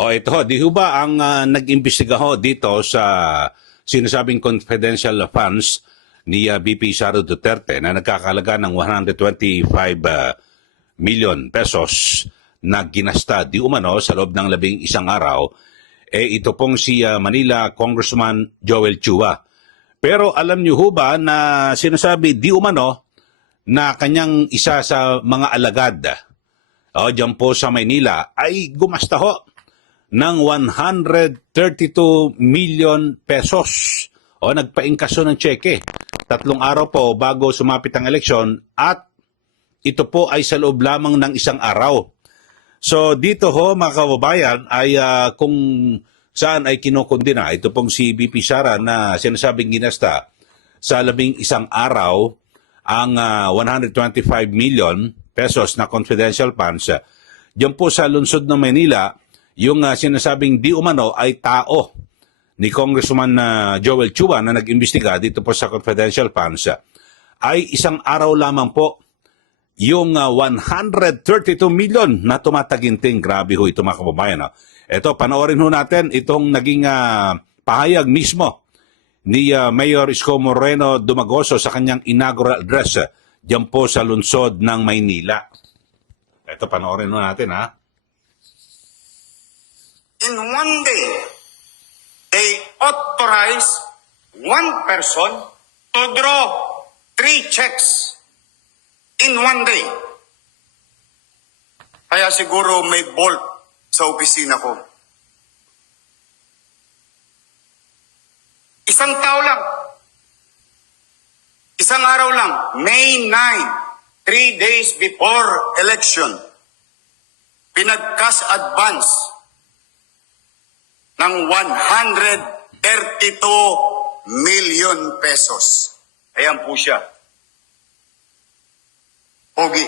O ito, di ho ba ang nag-imbestiga ho dito sa sinasabing confidential funds ni VP Sara Duterte na nagkakalaga ng 125 million pesos na ginasta di umano sa loob ng 11 araw, ito pong si Manila Congressman Joel Chua. Pero alam niyo ho ba na sinasabi di umano na kanyang isa sa mga alagad dyan po sa Maynila ay gumasta ho ng 132 million pesos o nagpaingkaso ng tseke. 3 araw po bago sumapit ang eleksyon at ito po ay sa loob lamang ng 1 araw. So dito ho mga kababayan ay kung saan ay kinukundina ito pong si VP Sara na sinasabing ginasta sa 11 araw ang 125 million pesos na confidential funds. Diyan po sa lungsod ng Manila, yung sinasabing di umano ay tao ni Congressman Joel Chua na nag-imbestiga dito po sa confidential funds ay 1 araw lamang po yung 132 million na tumataginting. Grabe ho ito mga kababayan. Ito, panoorin ho natin itong naging pahayag mismo ni Mayor Isko Moreno Dumagoso sa kanyang inaugural address diyan po sa lungsod ng Maynila. Ito, panoorin ho natin ha. In one day, they authorize one person to draw 3 checks in one day. Kaya siguro may bolt sa opisina ko. Isang tao lang. Isang araw lang. May 9, 3 days before election. Pinag-cash advance ng 132 million pesos. Ayan po siya. Pogi.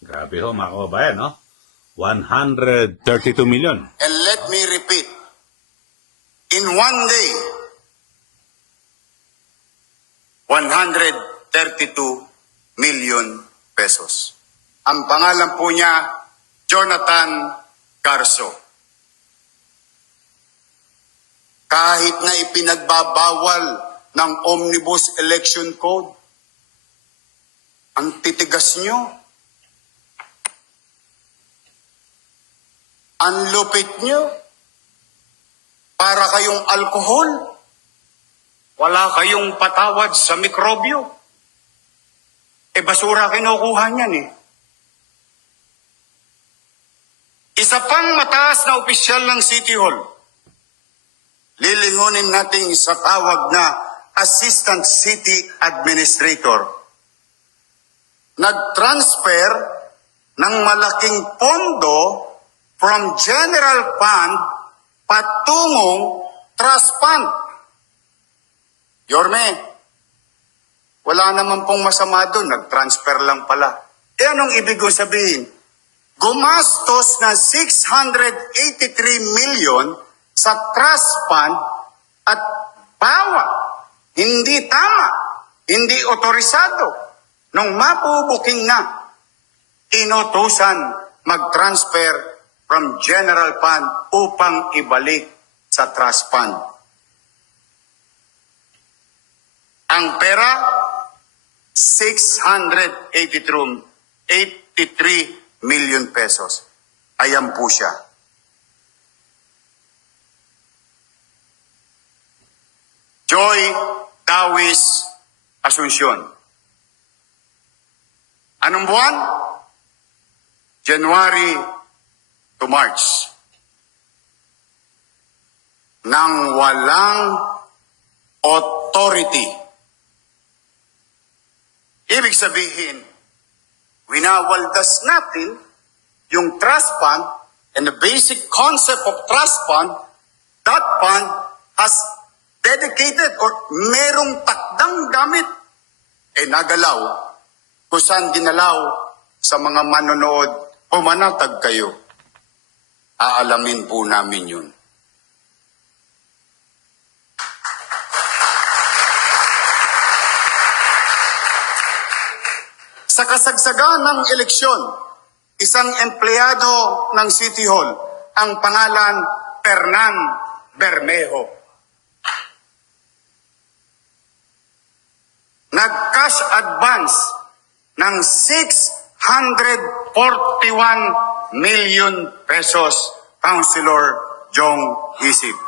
Grabe ho mga kababayan, no? 132 million. And let me repeat. In one day, 132 million pesos. Ang pangalan po niya, Jonathan Garso. Kahit na ipinagbabawal ng Omnibus Election Code, ang titigas niyo, ang lupit niyo, para kayong alkohol, wala kayong patawad sa mikrobyo. Basura kinukuha niyan eh. Isa pang mataas na opisyal ng City Hall, lilingunin natin sa tawag na Assistant City Administrator, nag-transfer ng malaking pondo from General Fund patungong Trust Fund. Yorme, wala naman pong masama doon, nag-transfer lang pala. Anong ibig ko sabihin? Gumastos na 683 million sa trust fund at bawa, hindi tama, hindi otorisado. Nung mapubuking na, inutusan mag-transfer from General Fund upang ibalik sa trust fund. Ang pera, 683 million pesos. Ayan po siya. Joy Dawis Asuncion. Anong buwan? January to March. Nang walang authority. Ibig sabihin, winawaldas natin yung trust fund and the basic concept of trust fund, that fund has dedicated or merong takdang gamit. Nagalaw, kung saan ginalaw sa mga manonood, pumanatag kayo. Aalamin po namin yun. Sa kasagsagan ng eleksyon, isang empleyado ng City Hall, ang pangalan Fernan Bermejo, nag-cash advance ng 641 million pesos, Councilor Jong Isip.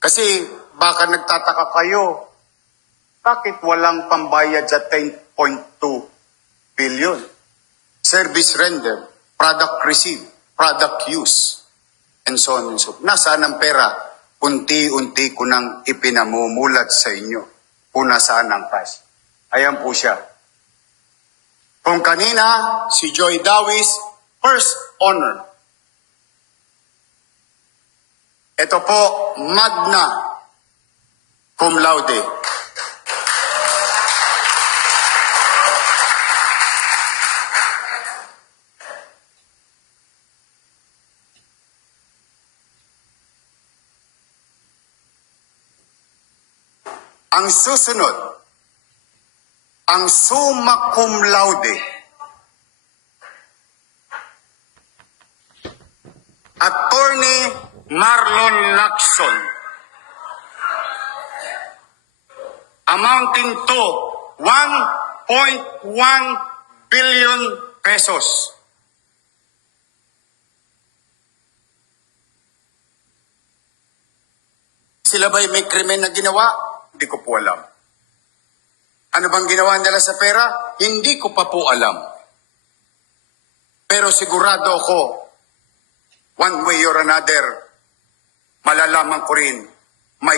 Kasi baka nagtataka kayo, bakit walang pambayad sa 10.2 billion? Service render, product received, product use, and so on and so forth. Nasaan ang pera? Unti-unti ko nang ipinamumulat sa inyo kung nasaan ang cash. Ayan po siya. Kung kanina, si Joy Dawis, first honor. Ito po, magna cum laude. Ang susunod, ang summa cum laude. Attorney Marlon Lacson, amounting to 1.1 billion pesos. Sila ba'y may krimen na ginawa? Hindi ko po alam. Ano bang ginawa nila sa pera? Hindi ko pa po alam. Pero sigurado ako, one way or another, malalaman ko rin may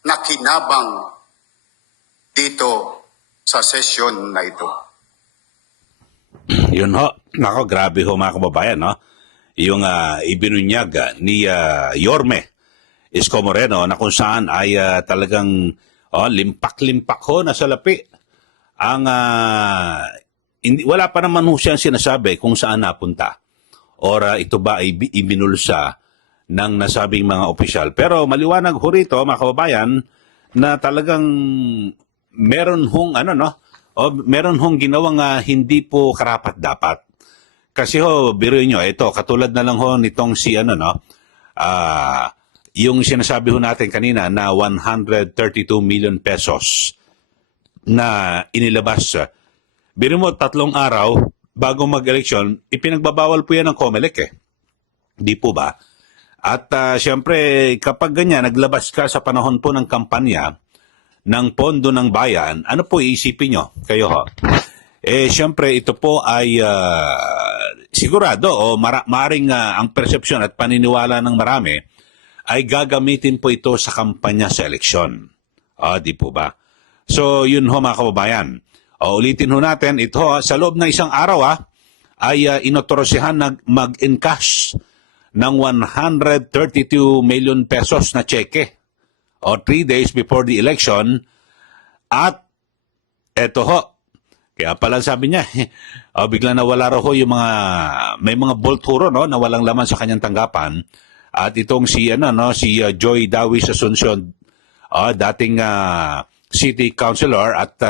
nakinabang dito sa sesyon na ito. Yun ho. Nako, grabe ho mga kababayan, no? Yung ibinunyag ni Yorme Isko Moreno na kung saan ay talagang limpak-limpak ho na salapi. Ang wala pa naman ho siyang sinasabi kung saan napunta. Or ito ba ay ibinulsa ng nasabing mga opisyal. Pero maliwanag ho rito, mga kababayan, na talagang meron hong meron hong ginawang hindi po karapat-dapat. Kasi ho, biruin nyo, ito, katulad na lang ho nitong si yung sinasabi ho natin kanina na 132 million pesos na inilabas. Biruin mo, 3 araw bago mag-eleksyon, ipinagbabawal po yan ng COMELEC eh. Di po ba? At siyempre, kapag ganyan, naglabas ka sa panahon po ng kampanya ng pondo ng bayan, ano po iisipin nyo? Kayo ho? Siyempre, ito po ay sigurado o maaaring ang persepsyon at paniniwala ng marami ay gagamitin po ito sa kampanya sa eleksyon. Di po ba? So, yun ho mga kababayan. Ulitin ho natin, ito sa loob ng isang araw ay inotorosihan na mag-encash ng 132 million pesos na cheque 3 days before the election. At eto ho, kaya pala sabi niya, bigla nawala raw ho yung may mga bolt ho no, na walang laman sa kanyang tanggapan. At itong si Joy Dawis Asuncion, dating city councilor at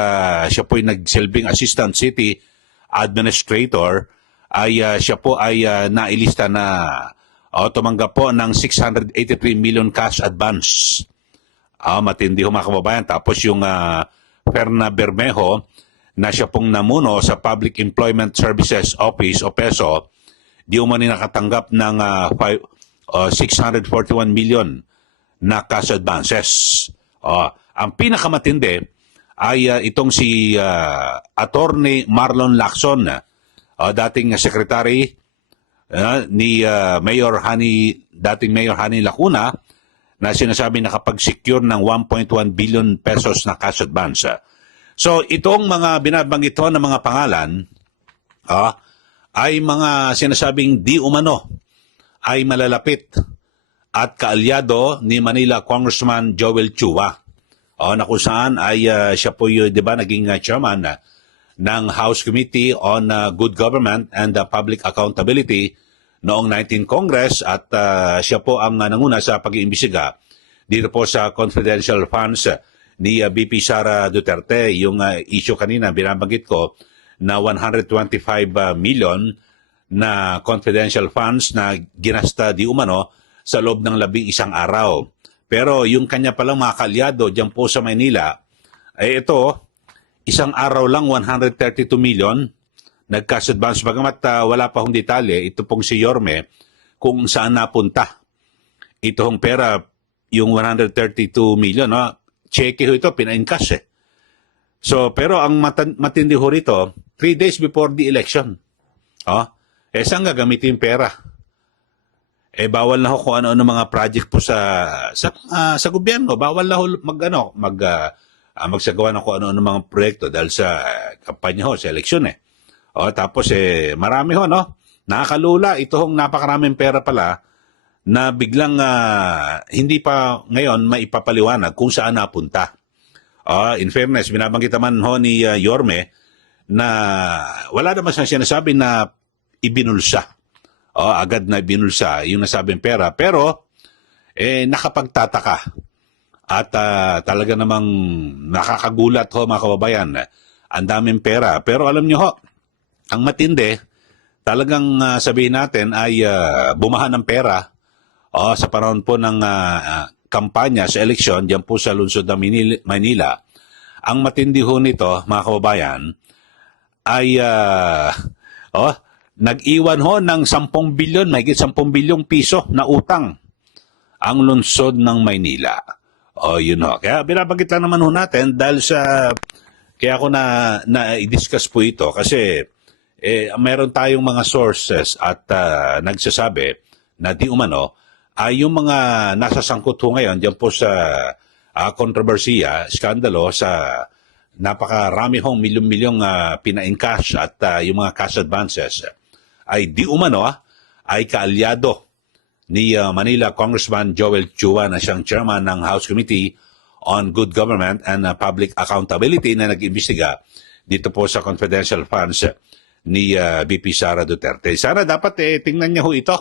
siya po ay nagsilbing assistant city administrator, ay siya po ay nailista na tumanggap po ng 683 million cash advance. Matindi ho mga kababayan. Tapos yung Fernan Bermejo, na siya pong namuno sa Public Employment Services Office o PESO, di umani nakatanggap ng 641 million na cash advances. Ang pinakamatindi ay itong si Attorney Marlon Lacson, dating secretary ni dating Mayor Hani Lacuna, na sinasabi nakapag-secure ng 1.1 billion pesos na cash advance. So itong mga binabanggit ho ng mga pangalan ay mga sinasabing di umano ay malalapit at kaalyado ni Manila Congressman Joel Chua. Na kung saan ay siya po yung, di ba, naging chairman ng House Committee on Good Government and Public Accountability noong 19 Congress at siya po ang nanguna sa pag-iimbestiga dito po sa confidential funds ni BP Sara Duterte. Yung issue kanina, binabanggit ko na 125 million na confidential funds na ginasta di umano sa loob ng 11 araw. Pero yung kanya palang mga kalyado dyan po sa Maynila, ito, isang araw lang 132 million nag-cash advance. Bagamat wala pa hong detalye, ito pong si Yorme, kung saan napunta. Ito hong pera, yung 132 million, no? Cheque ho ito, pina-encash eh. So, pero ang matindi ho rito, 3 days before the election. Oh, saan gagamitin yung pera? Bawal na ho kung ano-ano mga project po sa gobyerno. Bawal na ho magsagawa ng kung ano-ano mga proyekto dahil sa kampanya ho, sa eleksyon eh. Tapos marami ho, no? Nakakalula, ito hong napakaraming pera pala na biglang hindi pa ngayon maipapaliwanag kung saan napunta. In fairness, binabanggit naman ho ni Yorme na wala naman siyang sinasabi na ibinulsa. Agad na ibinulsa yung nasabing pera. Pero, nakapagtataka. At talaga namang nakakagulat ho mga kababayan. Ang daming pera. Pero alam nyo ho, ang matindi, talagang sabihin natin ay bumaha ng pera sa panahon po ng kampanya sa eleksyon diyan po sa lungsod ng Maynila. Ang matindi ho nito, mga kababayan, ay nag-iwan ho ng 10 bilyon, mahigit 10 bilyong piso na utang ang lungsod ng Maynila. Yun ho. Kaya binabanggit lang naman ho natin dahil sa kaya ako na-discuss po ito kasi meron tayong mga sources at nagsasabi na di umano ay yung mga nasasangkot ho ngayon diyan po sa kontrobersiya, skandalo sa napakarami hong milyong-milyong pina-encash at yung mga cash advances ay di umano ay kaalyado ni Manila Congressman Joel Chua na siyang chairman ng House Committee on Good Government and Public Accountability na nag-imbestiga dito po sa confidential funds ni BP Sara Duterte. Sana dapat tingnan niya ho ito.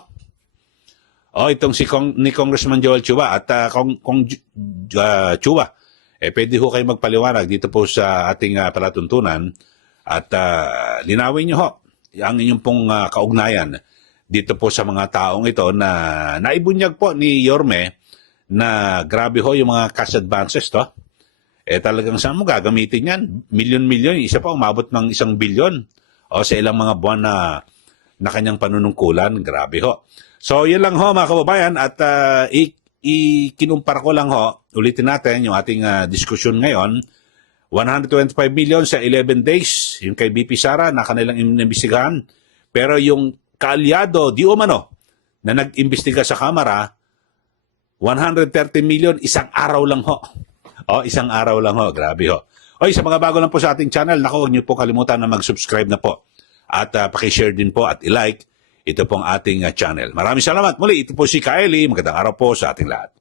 Itong ni Congressman Joel Chua at Kong Chua. Pwede ho kayo magpaliwanag dito po sa ating palatuntunan at linawin niyo ho ang inyong pong kaugnayan dito po sa mga taong ito na naibunyag po ni Yorme na grabe ho yung mga cash advances to. Talagang saan mo gagamitin yan? Milyon-milyon, isa pa umabot ng 1 bilyon. Sa ilang mga buwan na kanyang panunungkulan, grabe ho. So, yun lang ho mga kababayan at kinumpara ko lang ho, ulitin natin yung ating diskusyon ngayon. 125 million sa 11 days, yung kay BP Sara na kanilang inimbestigahan. Pero yung kaalyado, di umano, na nag-imbestiga sa Kamara, 130 million, isang araw lang ho. Isang araw lang ho, grabe ho. Sa mga bago lang po sa ating channel, huwag niyo po kalimutan na mag-subscribe na po. At pakishare din po at i-like ito pong ating channel. Maraming salamat. Muli, ito po si Kylie. Magandang araw po sa ating lahat.